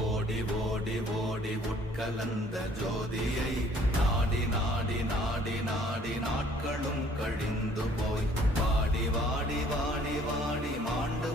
ஓடி ஓடி ஓடி உட்கலந்த ஜோதியை நாடி நாடி நாடி நாடி நாட்களும் கழிந்து போய் வாடி வாடி வாடி வாடி மாண்டு